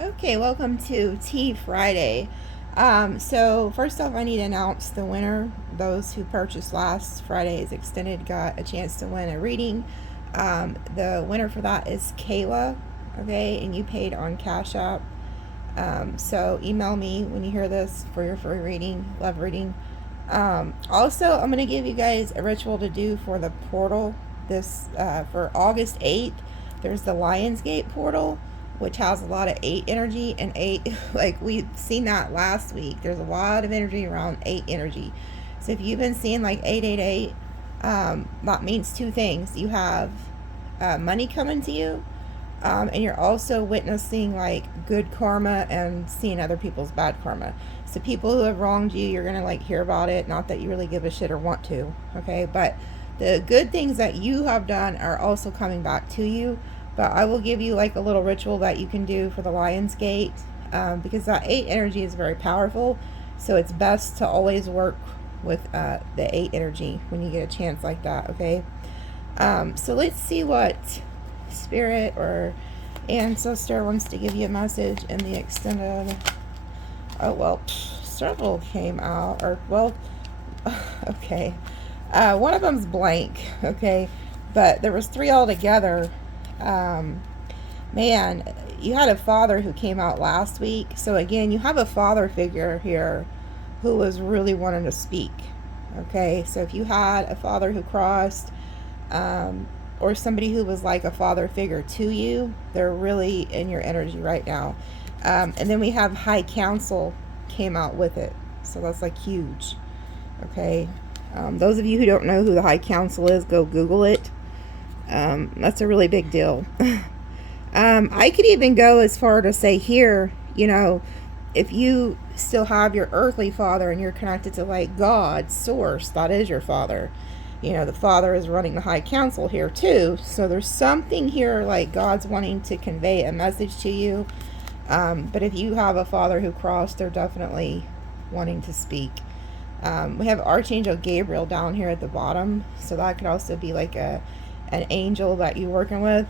Okay, welcome to Tea Friday. So first off, I need to announce the winner. Those who purchased last Friday's extended got a chance to win a reading. The winner for that is Kayla. Okay, and you paid on Cash App. So email me when you hear this for your free reading. Love reading. Also, I'm going to give you guys a ritual to do for the portal. This for August 8th. There's the Lionsgate portal, which has a lot of 8 energy, and 8, like we've seen that last week. There's a lot of energy around 8 energy. So if you've been seeing like 888, that means 2 things. You have money coming to you, and you're also witnessing like good karma and seeing other people's bad karma. So people who have wronged you, you're gonna like hear about it. Not that you really give a shit or want to, okay? But the good things that you have done are also coming back to you. But I will give you like a little ritual that you can do for the Lion's Gate, because that 8 energy is very powerful. So it's best to always work with the 8 energy when you get a chance like that, okay? So let's see what Spirit or Ancestor wants to give you a message in the extended. Oh, well, several came out, or, well, okay. One of them's blank, okay? But there was 3 altogether. Man, you had a father who came out last week. So again, you have a father figure here who was really wanting to speak. Okay, so if you had a father who crossed, or somebody who was like a father figure to you, they're really in your energy right now. And then we have High Council came out with it. So that's like huge. Okay. Those of you who don't know who the High Council is, go Google it. That's a really big deal. I could even go as far to say here, you know, if you still have your earthly father and you're connected to like God, source, that is your father. You know, the father is running the High Council here too. So there's something here like God's wanting to convey a message to you. But if you have a father who crossed, they're definitely wanting to speak. We have Archangel Gabriel down here at the bottom. So that could also be like an angel that you're working with.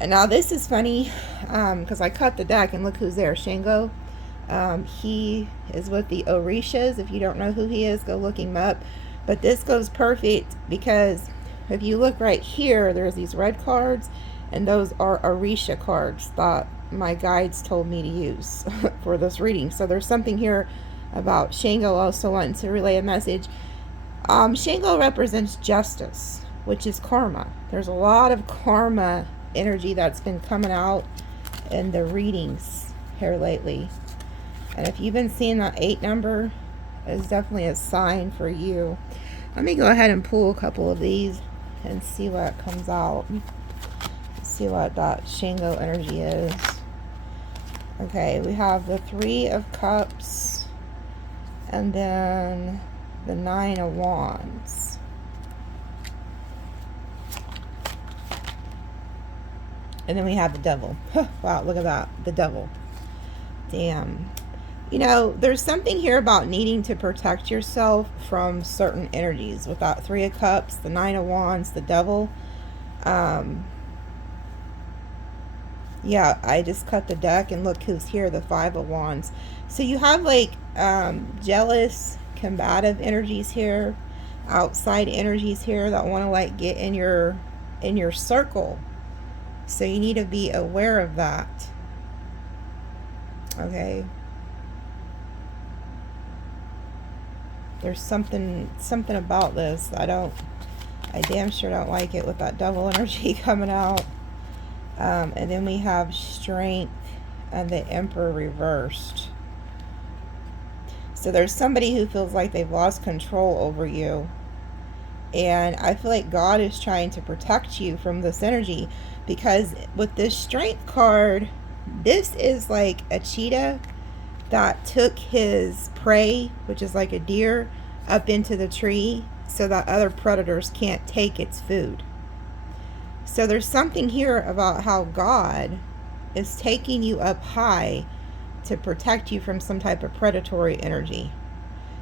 And now this is funny, because I cut the deck and look who's there. Shango. He is with the Orishas. If you don't know who he is, go look him up. But this goes perfect because if you look right here, there's these red cards, and those are Orisha cards that my guides told me to use for this reading. So there's something here about Shango also wanting to relay a message. Shango represents justice, which is karma. There's a lot of karma energy that's been coming out in the readings here lately. And if you've been seeing that 8 number, it's definitely a sign for you. Let me go ahead and pull a couple of these and see what comes out. See what that Shango energy is. Okay, we have the 3 of Cups and then the 9 of Wands. And then we have the Devil. Wow, look at that. The Devil. Damn. You know, there's something here about needing to protect yourself from certain energies. With that 3 of Cups, the 9 of Wands, the Devil. Yeah, I just cut the deck and look who's here, the 5 of Wands. So you have like jealous, combative energies here, outside energies here that want to like get in your circle. So you need to be aware of that. Okay. There's something about this. I damn sure don't like it with that Devil energy coming out. And then we have Strength and the Emperor reversed. So there's somebody who feels like they've lost control over you. And I feel like God is trying to protect you from this energy, because with this Strength card, this is like a cheetah that took his prey, which is like a deer, up into the tree so that other predators can't take its food. So there's something here about how God is taking you up high to protect you from some type of predatory energy.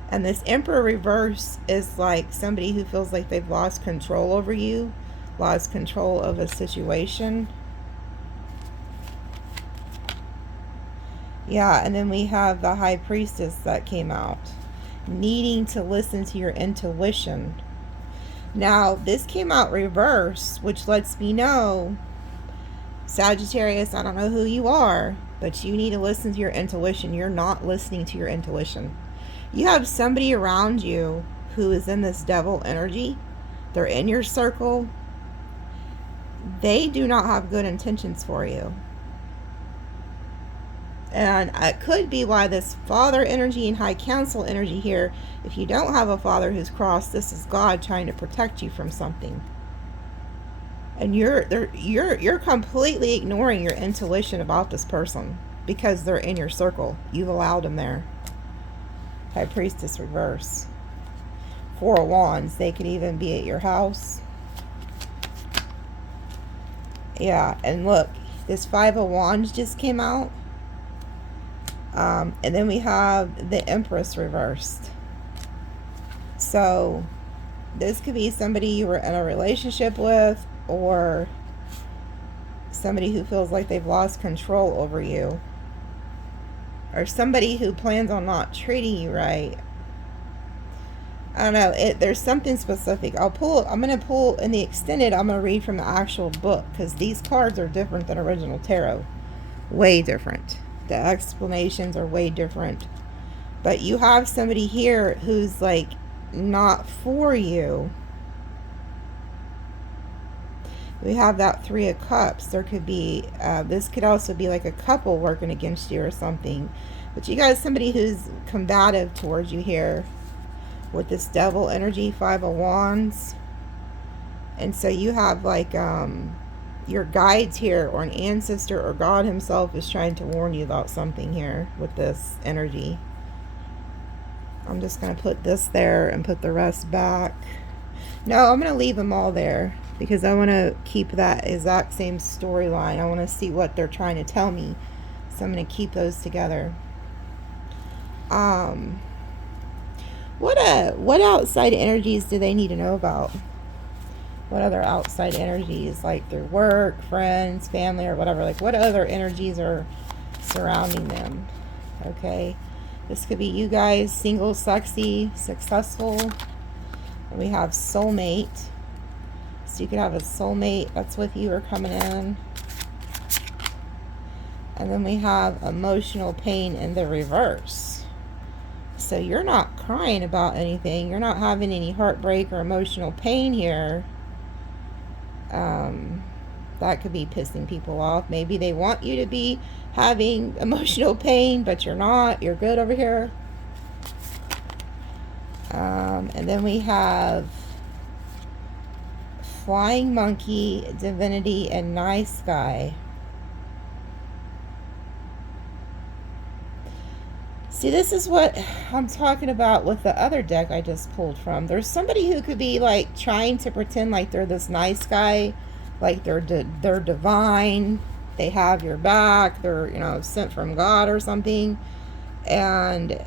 And this Emperor reverse is like somebody who feels like they've lost control over you, lost control of a situation. Yeah, and then we have the High Priestess that came out. Needing to listen to your intuition. Now, this came out reverse, which lets me know, Sagittarius, I don't know who you are, but you need to listen to your intuition. You're not listening to your intuition. You have somebody around you who is in this devil energy. They're in your circle. They do not have good intentions for you. And it could be why this father energy and high council energy here, if you don't have a father who's crossed, this is God trying to protect you from something. And you're completely ignoring your intuition about this person because they're in your circle. You've allowed them there. High Priestess reverse. Four of Wands. They could even be at your house. Yeah, and look, this Five of Wands just came out. And then we have the Empress reversed. So this could be somebody you were in a relationship with, or somebody who feels like they've lost control over you, or somebody who plans on not treating you right. I don't know. There's something specific. I'm going to pull in the extended. I'm going to read from the actual book because these cards are different than original tarot. Way different. The explanations are way different. But you have somebody here who's like not for you. We have that Three of Cups. There could be, this could also be like a couple working against you or something. But you got somebody who's combative towards you here with this devil energy, Five of Wands. And so you have like your guides here, or an ancestor, or God himself is trying to warn you about something here with this energy. I'm just going to put this there and put the rest back. No, I'm going to leave them all there because I want to keep that exact same storyline. I want to see what they're trying to tell me. So I'm going to keep those together. What outside energies do they need to know about? What other outside energies, like their work, friends, family, or whatever? Like, what other energies are surrounding them? Okay. This could be you guys, single, sexy, successful. And we have soulmate. So you could have a soulmate that's with you or coming in. And then we have emotional pain in the reverse. So you're not crying about anything. You're not having any heartbreak or emotional pain here. That could be pissing people off. Maybe they want you to be having emotional pain, but you're not. You're good over here. And then we have Flying Monkey, Divinity, and Nice Guy. See, this is what I'm talking about with the other deck I just pulled from. There's somebody who could be like trying to pretend like they're this nice guy, like they're divine, they have your back, they're, you know, sent from God or something. And,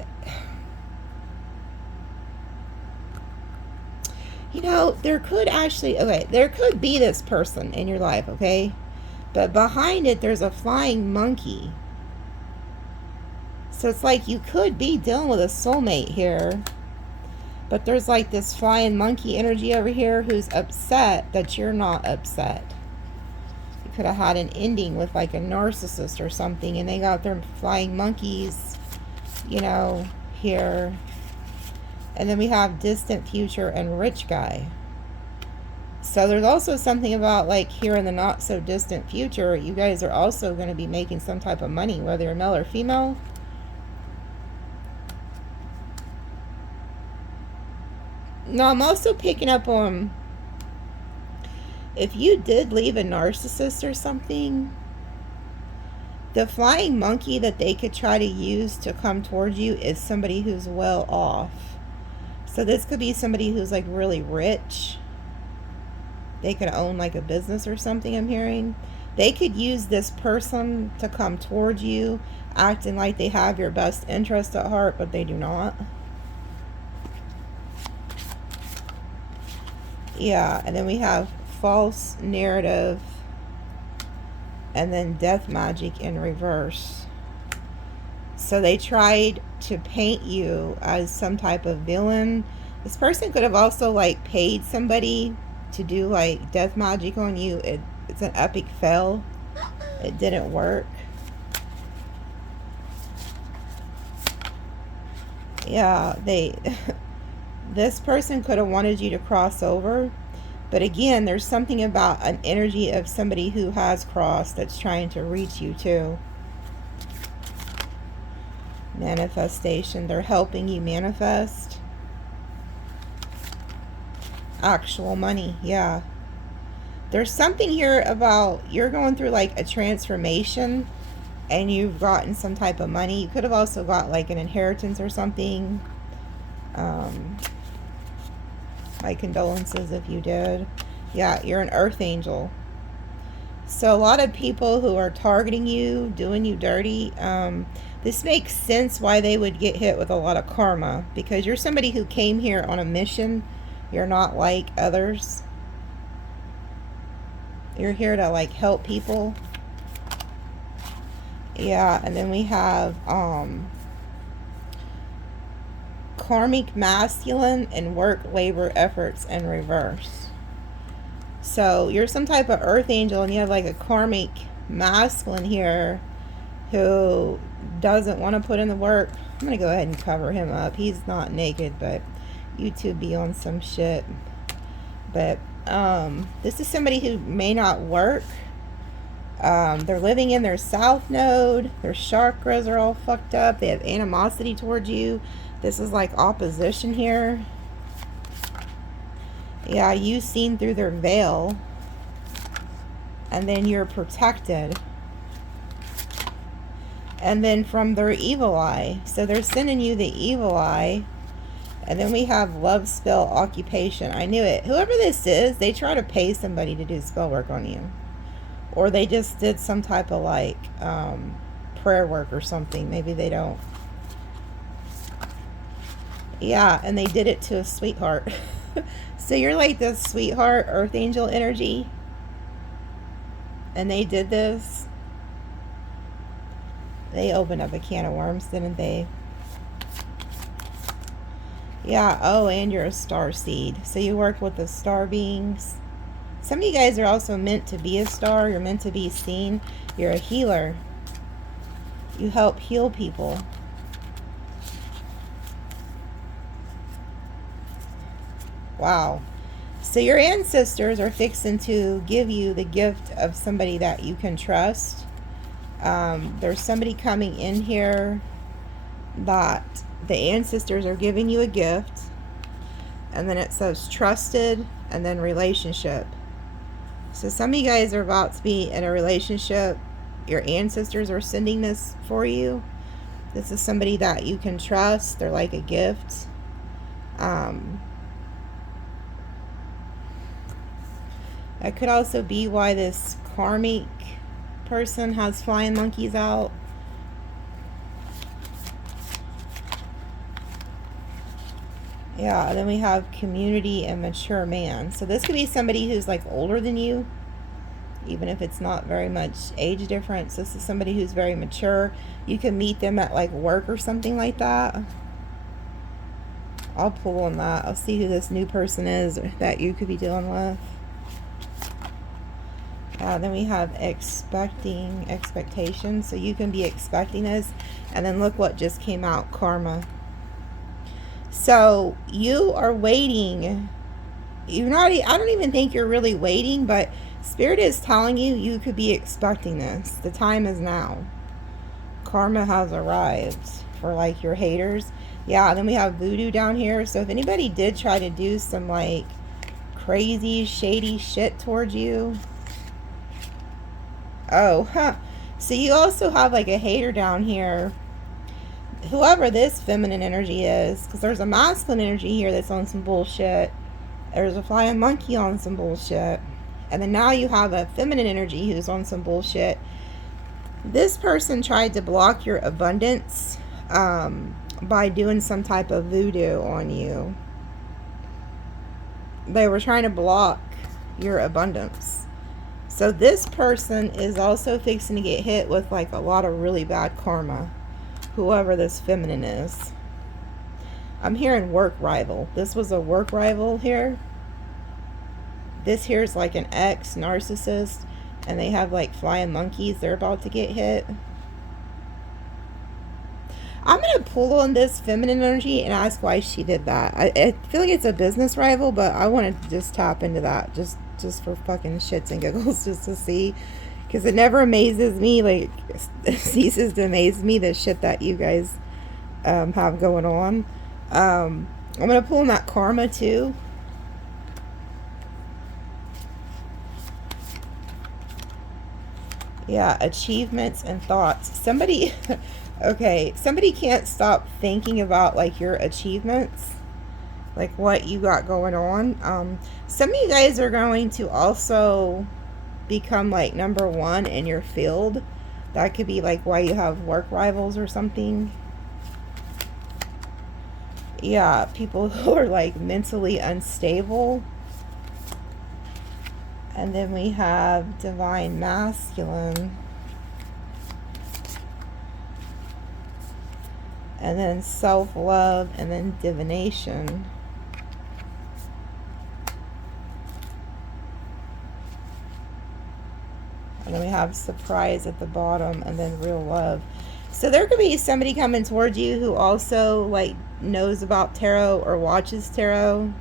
you know, there could actually, okay, there could be this person in your life, okay? But behind it, there's a flying monkey. So it's like you could be dealing with a soulmate here. But there's like this flying monkey energy over here who's upset that you're not upset. You could have had an ending with like a narcissist or something, and they got their flying monkeys, you know, here. And then we have distant future and rich guy. So there's also something about like here in the not so distant future, you guys are also going to be making some type of money, whether you're male or female. Now, I'm also picking up on, if you did leave a narcissist or something, the flying monkey that they could try to use to come towards you is somebody who's well off. So this could be somebody who's like really rich. They could own like a business or something, I'm hearing. They could use this person to come towards you, acting like they have your best interest at heart, but they do not. Yeah, and then we have false narrative, and then death magic in reverse. So they tried to paint you as some type of villain. This person could have also like paid somebody to do like death magic on you. It's an epic fail. It didn't work. Yeah, this person could have wanted you to cross over. But again, there's something about an energy of somebody who has crossed that's trying to reach you too. Manifestation. They're helping you manifest. Actual money. Yeah. There's something here about you're going through like a transformation and you've gotten some type of money. You could have also got like an inheritance or something. My condolences if you did. Yeah, you're an earth angel. So a lot of people who are targeting you, doing you dirty, this makes sense why they would get hit with a lot of karma, because you're somebody who came here on a mission. You're not like others. You're here to like help people. Yeah, and then we have karmic masculine and work labor efforts in reverse. So you're some type of earth angel and you have like a karmic masculine here who doesn't want to put in the work. I'm going to go ahead and cover him up. He's not naked, but you two be on some shit. But this is somebody who may not work. They're living in their south node. Their chakras are all fucked up. They have animosity towards you. This is like opposition here. Yeah, you've seen through their veil. And then you're protected. And then from their evil eye. So they're sending you the evil eye. And then we have love spell occupation. I knew it. Whoever this is, they try to pay somebody to do spell work on you. Or they just did some type of like prayer work or something. Maybe they don't. Yeah, and they did it to a sweetheart. So you're like this sweetheart earth angel energy. And they did this. They opened up a can of worms, didn't they? Yeah, oh, and you're a star seed. So you work with the star beings. Some of you guys are also meant to be a star. You're meant to be seen. You're a healer. You help heal people. Wow. So your ancestors are fixing to give you the gift of somebody that you can trust. There's somebody coming in here that the ancestors are giving you a gift. And then it says trusted and then relationship. So some of you guys are about to be in a relationship. Your ancestors are sending this for you. This is somebody that you can trust. They're like a gift. That could also be why this karmic person has flying monkeys out. Yeah, and then we have community and mature man. So this could be somebody who's like older than you, even if it's not very much age difference. This is somebody who's very mature. You can meet them at like work or something like that. I'll pull on that. I'll see who this new person is that you could be dealing with. Then we have expectation. So you can be expecting this. And then look what just came out, karma. So you are waiting. You're not, I don't even think you're really waiting, but Spirit is telling you you could be expecting this. The time is now. Karma has arrived for like your haters. Yeah, then we have voodoo down here. So if anybody did try to do some like crazy, shady shit towards you. Oh, huh. So you also have like a hater down here. Whoever this feminine energy is, because there's a masculine energy here that's on some bullshit. There's a flying monkey on some bullshit. And then now you have a feminine energy who's on some bullshit. This person tried to block your abundance by doing some type of voodoo on you. They were trying to block your abundance. So this person is also fixing to get hit with like a lot of really bad karma. whoever this feminine is. I'm hearing work rival. This was a work rival here. This here is like an ex narcissist, and they have like flying monkeys. They're about to get hit. I'm going to pull on this feminine energy and ask why she did that. I feel like it's a business rival, but I wanted to just tap into that just for fucking shits and giggles, just to see. Because it never amazes me, like, it ceases to amaze me, the shit that you guys have going on. I'm going to pull in that karma, too. Yeah, achievements and thoughts. Somebody, okay, somebody can't stop thinking about, like, your achievements. Like, what you got going on. Some of you guys are going to also become, like, #1 in your field. That could be, like, why you have work rivals or something. Yeah, people who are, like, mentally unstable. And then we have divine masculine. And then self-love, and then divination. And then we have surprise at the bottom, and then real love. So there could be somebody coming towards you who also, like, knows about tarot or watches tarot.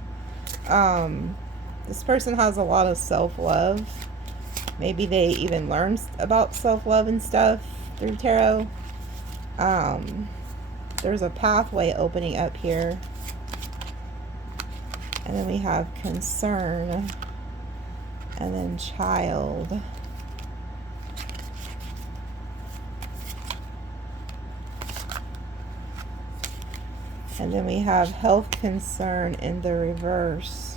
This person has a lot of self-love. Maybe they even learned about self-love and stuff through tarot. There's a pathway opening up here. And then we have concern. And then child. And then we have health concern in the reverse.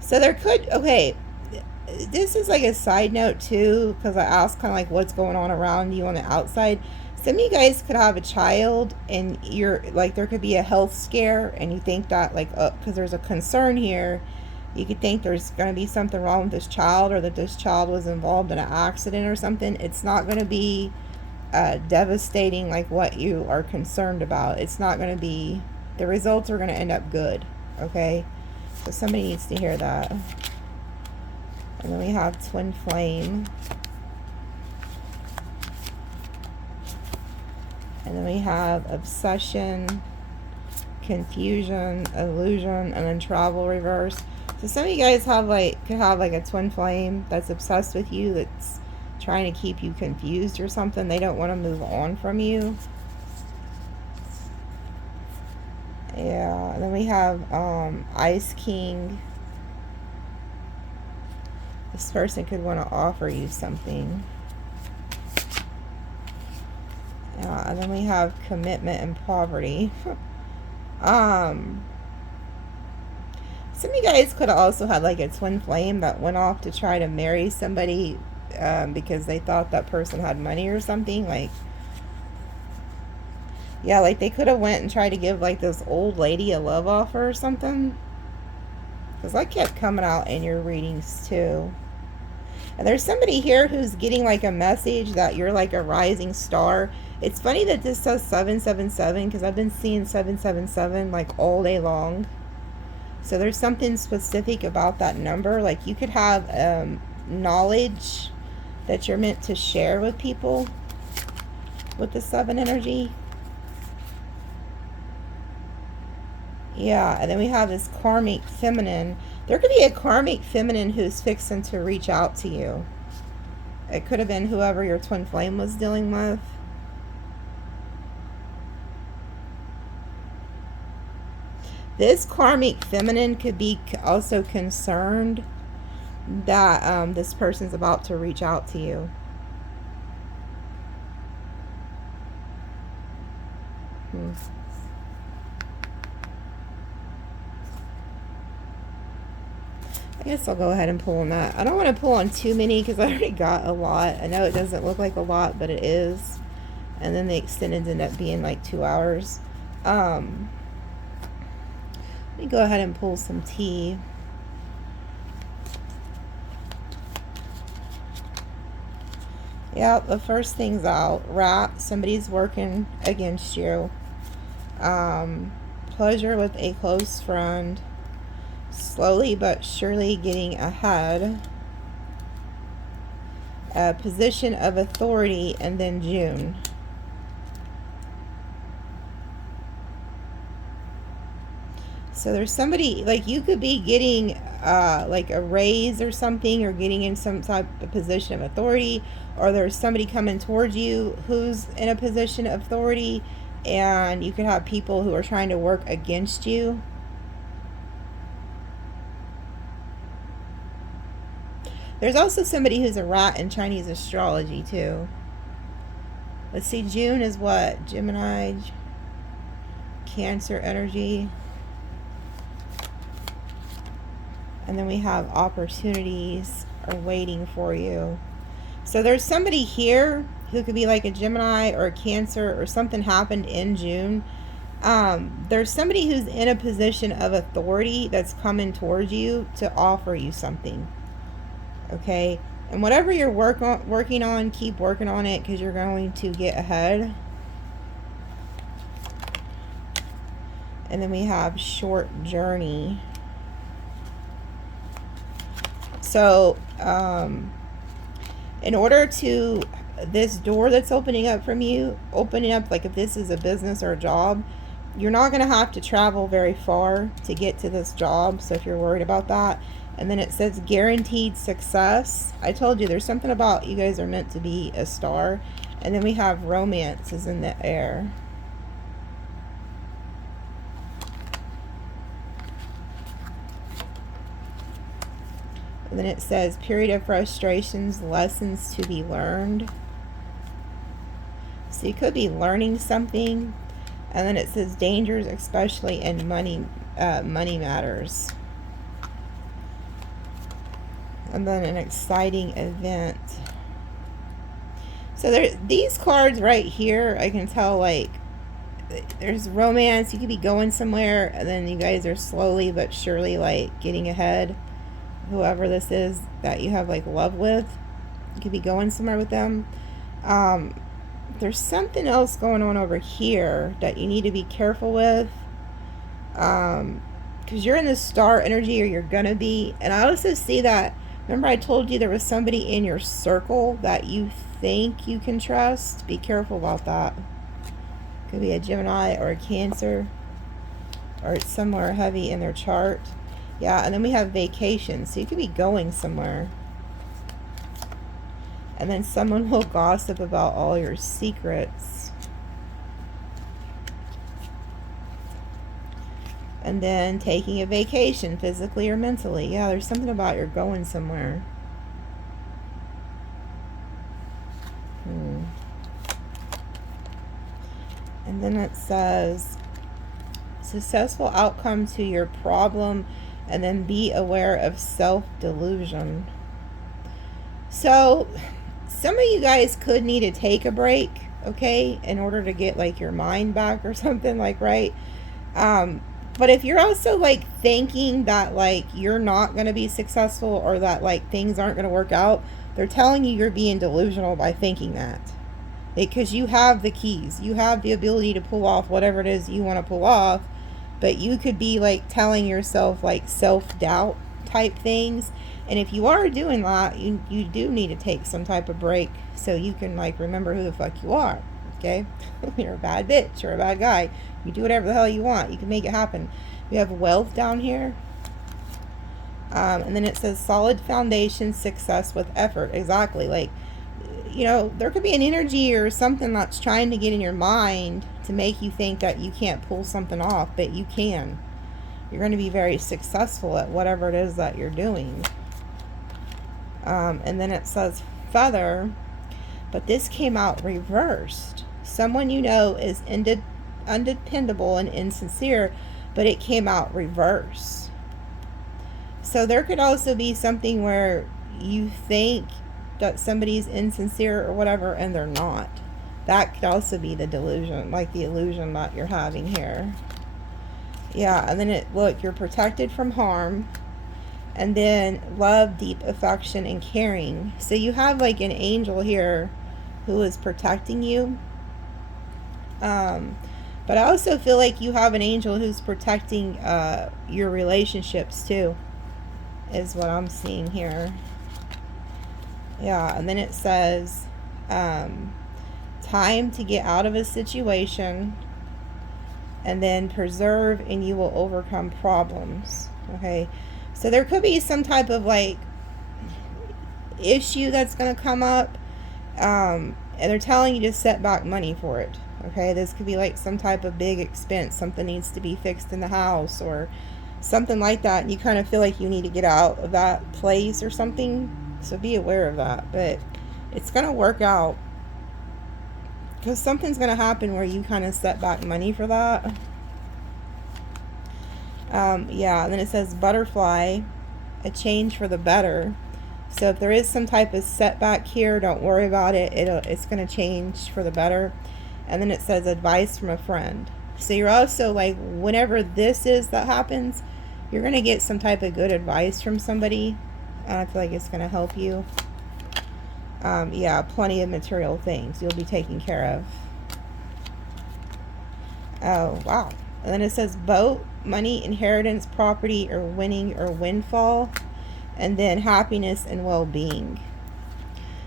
So there could, okay, this is like a side note too, because I asked kind of like what's going on around you on the outside. Some of you guys could have a child and you're like, there could be a health scare and you think that like, because there's a concern here, you could think there's going to be something wrong with this child, or that this child was involved in an accident or something. It's not going to be devastating like what you are concerned about. It's not going to be, the results are going to end up good, okay? So somebody needs to hear that. And then we have twin flame. And then we have obsession, confusion, illusion, and then travel reverse. So some of you guys have like, could have like a twin flame that's obsessed with you, that's trying to keep you confused or something. They don't want to move on from you. Yeah, and then we have Ice King. This person could want to offer you something. And then we have commitment and poverty. Some of you guys could have also had like a twin flame that went off to try to marry somebody because they thought that person had money or something. Like, yeah, like they could have went and tried to give like this old lady a love offer or something. Because that kept coming out in your readings too. And there's somebody here who's getting like a message that you're like a rising star. It's funny that this says 777 because I've been seeing 777 like all day long. So there's something specific about that number. Like you could have knowledge that you're meant to share with people with the 7 energy. Yeah, and then we have this karmic feminine. There could be a karmic feminine who's fixing to reach out to you. It could have been whoever your twin flame was dealing with. This karmic feminine could be also concerned that this person's about to reach out to you. I guess I'll go ahead and pull on that. I don't want to pull on too many because I already got a lot. I know it doesn't look like a lot, but it is. And then the extended end up being like 2 hours. Let me go ahead and pull some tea. Yeah, the first thing's out. Rat, somebody's working against you. Pleasure with a close friend. Slowly but surely getting ahead. A position of authority, and then June. So there's somebody, like you could be getting like a raise or something, or getting in some type of position of authority, or there's somebody coming towards you who's in a position of authority, and you could have people who are trying to work against you. There's also somebody who's a rat in Chinese astrology too. Let's see, June is what? Gemini, Cancer energy. And then we have opportunities are waiting for you. So there's somebody here who could be like a Gemini or a Cancer, or something happened in June. There's somebody who's in a position of authority that's coming towards you to offer you something. Okay? And whatever you're working on, keep working on it, because you're going to get ahead. And then we have short journey. So, in order to, this door that's opening up from you, opening up, like if this is a business or a job, you're not going to have to travel very far to get to this job. So if you're worried about that. And then it says guaranteed success. I told you there's something about you guys are meant to be a star. And then we have romance is in the air. And then it says period of frustrations, lessons to be learned. So you could be learning something. And then it says dangers, especially in money matters. And then an exciting event. So there, these cards right here, I can tell, like, there's romance. You could be going somewhere, and then you guys are slowly but surely, like, getting ahead. Whoever this is that you have, like, love with, you could be going somewhere with them. There's something else going on over here that you need to be careful with. Because you're in the star energy, or you're gonna be. And I also see that, remember I told you there was somebody in your circle that you think you can trust? Be careful about that. Could be a Gemini or a Cancer, or it's somewhere heavy in their chart. Yeah, and then we have vacation. So you could be going somewhere. And then someone will gossip about all your secrets. And then taking a vacation, physically or mentally. Yeah, there's something about you're going somewhere. And then it says, successful outcome to your problem, and then be aware of self-delusion. So, some of you guys could need to take a break, okay, in order to get, like, your mind back or something, like, right? But if you're also, like, thinking that, like, you're not going to be successful, or that, like, things aren't going to work out, they're telling you you're being delusional by thinking that. Because you have the keys. You have the ability to pull off whatever it is you want to pull off. But you could be, like, telling yourself, like, self-doubt type things. And if you are doing that, you do need to take some type of break so you can, like, remember who the fuck you are. Okay? You're a bad bitch or a bad guy. You do whatever the hell you want. You can make it happen. We have wealth down here. And then it says solid foundation, success with effort. Exactly. Like, you know, there could be an energy or something that's trying to get in your mind to make you think that you can't pull something off, but you can. You're going to be very successful at whatever it is that you're doing. And then it says feather, but this came out reversed. Someone you know is undependable and insincere, but it came out reverse. So there could also be something where you think that somebody's insincere or whatever, and they're not. That could also be the delusion, like the illusion that you're having here. Yeah, and then look, you're protected from harm. And then love, deep affection, and caring. So you have, like, an angel here who is protecting you. But I also feel like you have an angel who's protecting your relationships too, is what I'm seeing here. Yeah, and then it says, time to get out of a situation, and then persevere and you will overcome problems. Okay, so there could be some type of like issue that's going to come up, and they're telling you to set back money for it. Okay, this could be like some type of big expense, something needs to be fixed in the house or something like that, and you kind of feel like you need to get out of that place or something. So be aware of that, but it's going to work out, because something's going to happen where you kind of set back money for that. Yeah, and then it says butterfly, a change for the better. So if there is some type of setback here, don't worry about it. It's going to change for the better. And then it says advice from a friend. So you're also like, whenever this is that happens, you're going to get some type of good advice from somebody. And I feel like it's going to help you. Yeah, plenty of material things you'll be taken care of. Oh, wow. And then it says boat, money, inheritance, property, or winning or windfall. And then happiness and well-being.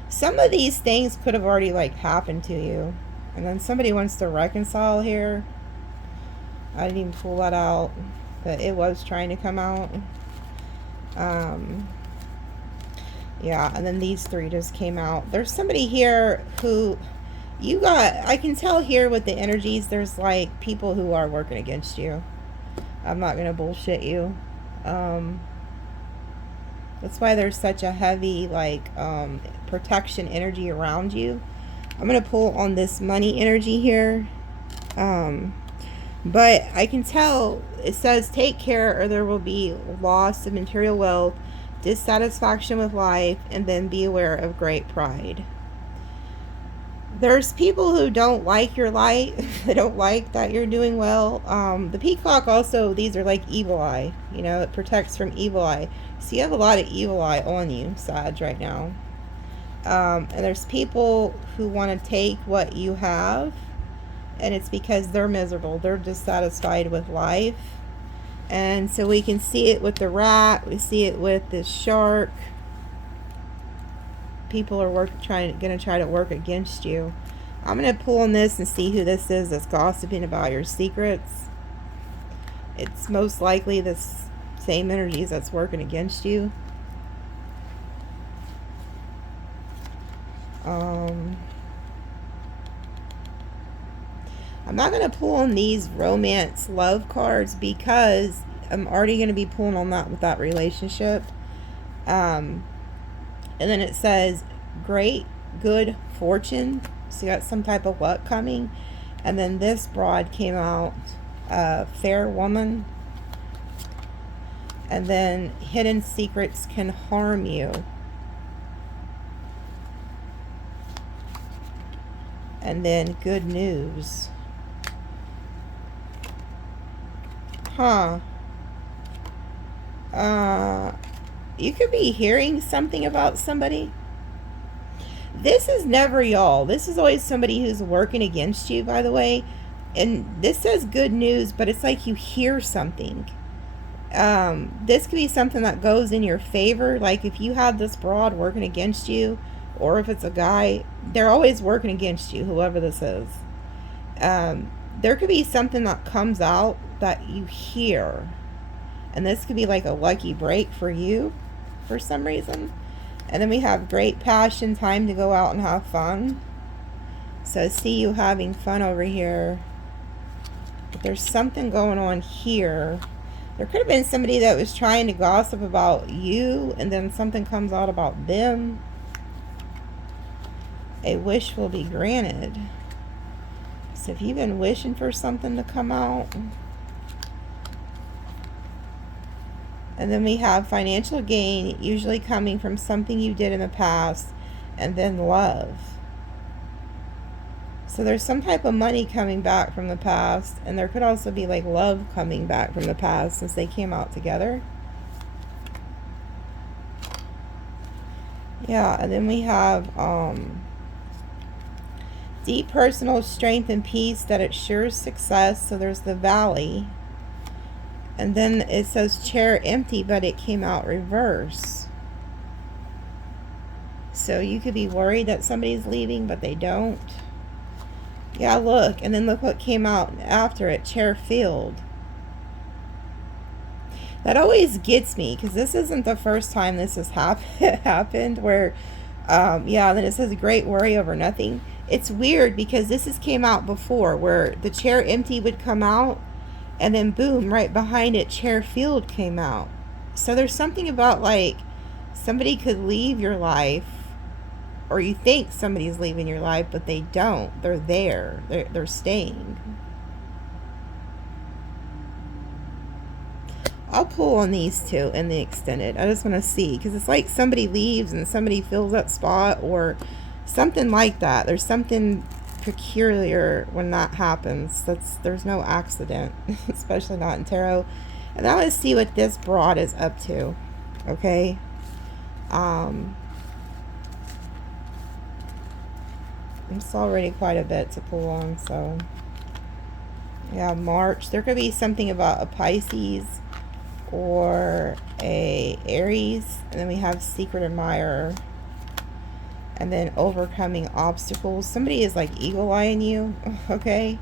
Some of these things could have already like happened to you. And then somebody wants to reconcile here. I didn't even pull that out, but it was trying to come out. Yeah, and then these three just came out. There's somebody here who you got, I can tell here with the energies, there's like people who are working against you. I'm not going to bullshit you. That's why there's such a heavy like protection energy around you. I'm going to pull on this money energy here. But I can tell it says take care or there will be loss of material wealth, dissatisfaction with life, and then be aware of great pride. There's people who don't like your light. They don't like that you're doing well. The peacock also, these are like evil eye. You know, it protects from evil eye. So you have a lot of evil eye on you, Sag, right now. And there's people who want to take what you have, and it's because they're miserable. They're dissatisfied with life. And so we can see it with the rat. We see it with this shark. People are going to try to work against you. I'm going to pull on this and see who this is that's gossiping about your secrets. It's most likely this same energies that's working against you. I'm not going to pull on these romance love cards because I'm already going to be pulling on that with that relationship. And then it says great good fortune. So you got some type of luck coming. And then this broad came out, fair woman. And then hidden secrets can harm you. And then good news. Huh. You could be hearing something about somebody. This is never y'all. This is always somebody who's working against you, by the way. And this says good news, but it's like you hear something. This could be something that goes in your favor. Like if you had this broad working against you, or if it's a guy, they're always working against you, whoever this is. There could be something that comes out that you hear. And this could be like a lucky break for you for some reason. And then we have great passion, time to go out and have fun. So I see you having fun over here. But there's something going on here. There could have been somebody that was trying to gossip about you, and then something comes out about them. A wish will be granted. So if you've been wishing for something to come out. And then we have financial gain, usually coming from something you did in the past, and then love. So there's some type of money coming back from the past, and there could also be like love coming back from the past since they came out together. Yeah, and then we have Deep personal strength and peace that assures success. So there's the valley. And then it says chair empty, but it came out reverse. So you could be worried that somebody's leaving, but they don't. Yeah, look. And then look what came out after it. Chair filled. That always gets me, because this isn't the first time this has happened where, yeah, then it says great worry over nothing. It's weird because this has came out before where the chair empty would come out and then boom, right behind it, chair filled came out. So there's something about like somebody could leave your life, or you think somebody's leaving your life, but they don't. They're there. They're staying. I'll pull on these two in the extended. I just want to see, because it's like somebody leaves and somebody fills that spot or something like that. There's something peculiar when that happens. There's no accident, especially not in tarot. And now let's see what this broad is up to. Okay. It's already quite a bit to pull on, so yeah, March. There could be something about a Pisces or a Aries, and then we have secret admirer, and then overcoming obstacles. Somebody is like eagle-eyeing you, okay?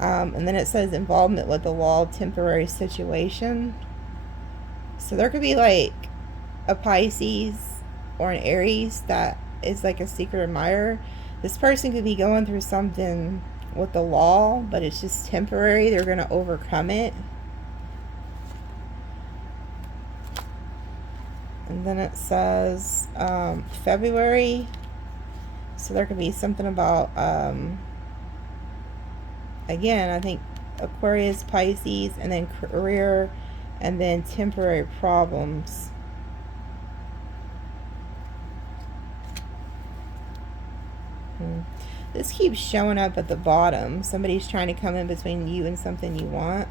And then it says involvement with the law, temporary situation. So there could be like a Pisces or an Aries that is like a secret admirer. This person could be going through something with the law, but it's just temporary. They're going to overcome it. And then it says February. So there could be something about, again, I think Aquarius, Pisces, and then career, and then temporary problems. This keeps showing up at the bottom. Somebody's trying to come in between you and something you want.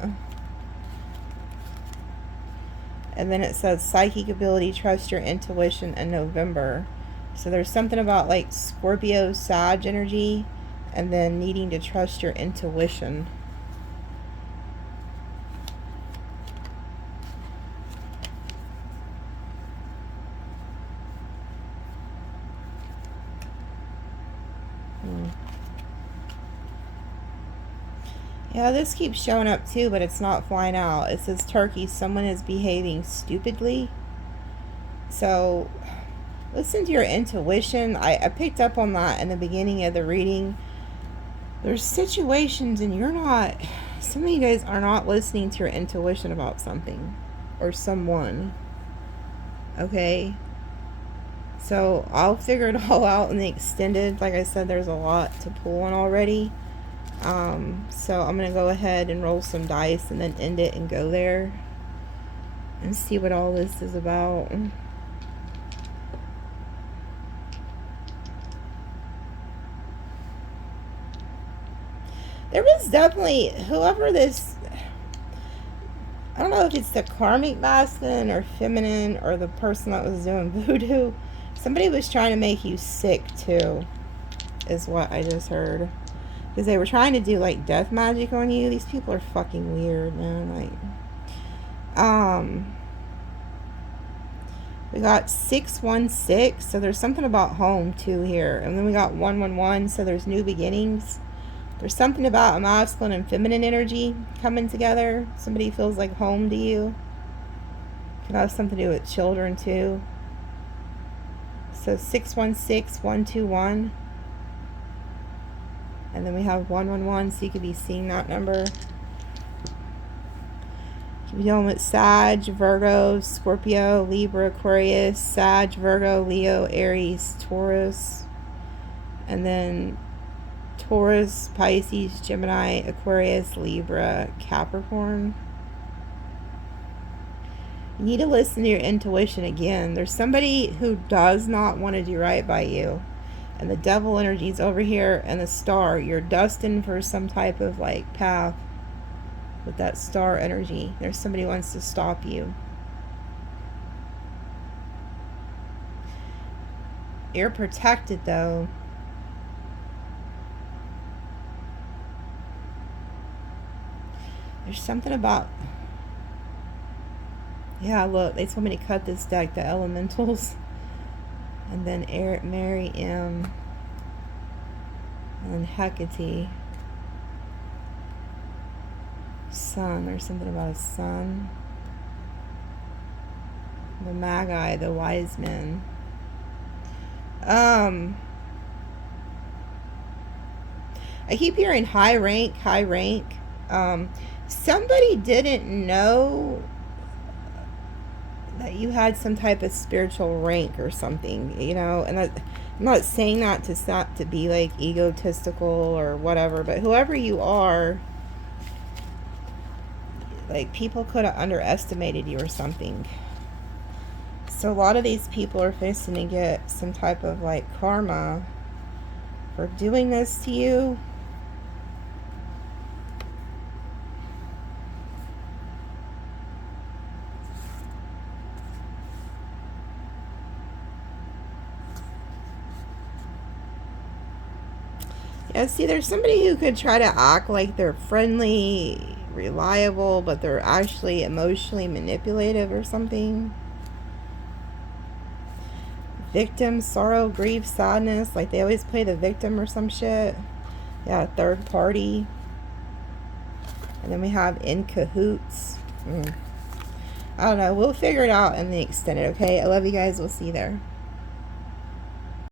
And then it says psychic ability, trust your intuition in November. So there's something about like Scorpio, Sag energy, and then needing to trust your intuition. Yeah, this keeps showing up too, but it's not flying out. It says Turkey, someone is behaving stupidly. So listen to your intuition. I picked up on that in the beginning of the reading. There's situations and you're not, some of you guys are not listening to your intuition about something or someone. Okay? So I'll figure it all out in the extended. Like I said, there's a lot to pull on already. So I'm going to go ahead and roll some dice and then end it and go there and see what all this is about. There was definitely, whoever this, I don't know if it's the karmic masculine or feminine or the person that was doing voodoo. Somebody was trying to make you sick too, is what I just heard. Because they were trying to do like death magic on you. These people are fucking weird, man. Like, we got 616, so there's something about home too here. And then we got 111, so there's new beginnings. There's something about a masculine and feminine energy coming together. Somebody feels like home to you. Could have something to do with children too. So 616, 121. And then we have 111, so you could be seeing that number. You could be dealing with Sag, Virgo, Scorpio, Libra, Aquarius, Sag, Virgo, Leo, Aries, Taurus. And then Taurus, Pisces, Gemini, Aquarius, Libra, Capricorn. You need to listen to your intuition again. There's somebody who does not want to do right by you. And the devil energy's over here, and the star. You're destined for some type of like path with that star energy. There's somebody who wants to stop you. You're protected though. There's something about... Yeah, look, they told me to cut this deck, the elementals. And then Mary M. And then Hecate. Sun. There's something about a sun. The Magi, the wise men. I keep hearing high rank, high rank. Somebody didn't know that you had some type of spiritual rank or something, you know, and I'm not saying that to be like egotistical or whatever, but whoever you are, like, people could have underestimated you or something. So a lot of these people are facing to get some type of like karma for doing this to you. Yeah, see, there's somebody who could try to act like they're friendly, reliable, but they're actually emotionally manipulative or something. Victim, sorrow, grief, sadness. Like, they always play the victim or some shit. Yeah, third party. And then we have in cahoots. I don't know. We'll figure it out in the extended, okay? I love you guys. We'll see you there.